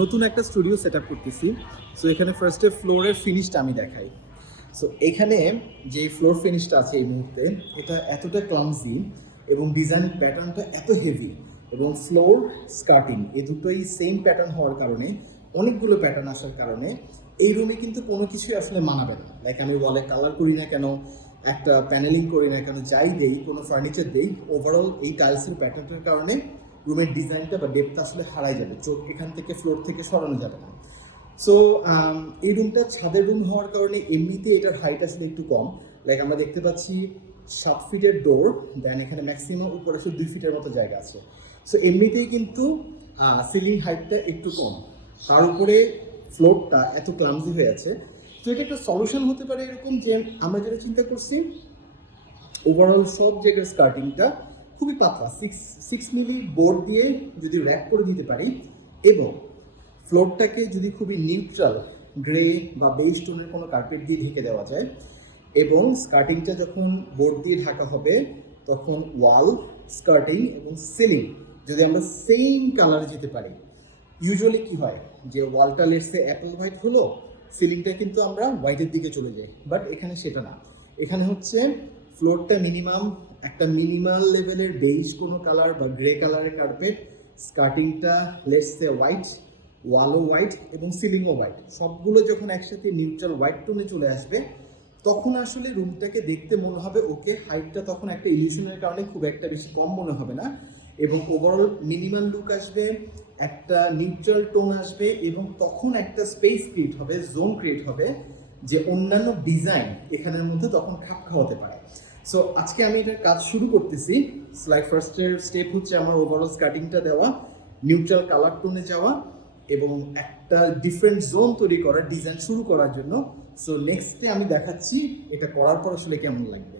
নতুন একটা studio set up করতেছি। সো এখানে ফার্স্টে ফ্লোরের ফিনিশটা আমি দেখাই। সো এখানে যে ফ্লোর ফিনিশটা আছে এই মুহূর্তে, এটা এতটা ক্লামজি এবং ডিজাইন প্যাটার্নটা এত হেভি, এবং ফ্লোর স্কার্টিং এই দুটোই সেম প্যাটার্ন হওয়ার কারণে, অনেকগুলো প্যাটার্ন আসার কারণে এই রুমে কিন্তু কোনো কিছুই আসলে মানাবে না। লাইক আমি ওয়ালে কালার করি না কেন, একটা প্যানেলিং করি না কেন, যাই দেই, কোনো ফার্নিচার দেই, ওভারঅল এই টাইলসের প্যাটার্নটার কারণে রুমের ডিজাইনটা বা ডেপথ আসলে হারাই যাবে, চোখ এখান থেকে ফ্লোর থেকে সরানো যাবে না। সো এই রুমটা ছাদের রুম হওয়ার কারণে এমনিতে এটার হাইট আসলে একটু কম। লাইক আমরা দেখতে পাচ্ছি 7 ফিটের ডোর, দেন এখানে ম্যাক্সিমাম উপরে আসলে 2 ফিটের মতো জায়গা আছে। সো এমনিতেই কিন্তু সিলিং হাইটটা একটু কম, তার উপরে ফ্লোরটা এত ক্লামজি হয়ে আছে। তো এটা একটা সলিউশন হতে পারে এরকম যে, আমরা যেটা চিন্তা করছি, ওভারঅল সব জায়গার স্কার্টিংটা খুবই পাতলা 6 মিলি বোর্ড দিয়ে যদি র্যাপ করে দিতে পারি, এবং ফ্লোরটাকে যদি খুবই নিউট্রাল গ্রে বা বেজ টোনের কোনো কার্পেট দিয়ে ঢেকে দেওয়া যায়, এবং স্কার্টিংটা যখন বোর্ড দিয়ে ঢাকা হবে তখন ওয়াল, স্কার্টিং এবং সিলিং যদি আমরা সেম কালারে যেতে পারি। ইউজুয়ালি কি হয় যে ওয়ালটা লেটসে অ্যাপল হোয়াইট হলো, সিলিংটা কিন্তু আমরা হোয়াইটের দিকে চলে যাই, বাট এখানে সেটা না। এখানে হচ্ছে ফ্লোরটা মিনিমাম একটা মিনিমাল লেভেলের বেজ কোনো কালার বা গ্রে কালারের কার্পেট, স্কার্টিংটা লেটসে হোয়াইট, ওয়ালও হোয়াইট এবং সিলিংও হোয়াইট, সবগুলো যখন একসাথে নিউট্রাল হোয়াইট টোনে চলে আসবে, তখন আসলে রুমটাকে দেখতে মনে হবে ওকে, হাইটটা তখন একটা ইলিউশনের কারণে খুব একটা বেশি কম মনে হবে না, এবং ওভারঅল মিনিমাল লুক আসবে, একটা নিউট্রাল টোন আসবে, এবং তখন একটা স্পেস ক্রিয়েট হবে, জোন ক্রিয়েট হবে, যে অন্যান্য ডিজাইন এখানের মধ্যে তখন খাপ খাওয়াতে পারে। সো আজকে আমি এটার কাজ শুরু করতেছি। লাইক ফার্স্টের স্টেপ হচ্ছে আমার ওভারঅল স্কার্টিংটা দেওয়া, নিউট্রাল কালার টোনে যাওয়া, এবং একটা ডিফারেন্ট জোন তৈরি করার, ডিজাইন শুরু করার জন্য। সো নেক্সটে আমি দেখাচ্ছি এটা করার পর আসলে কেমন লাগবে।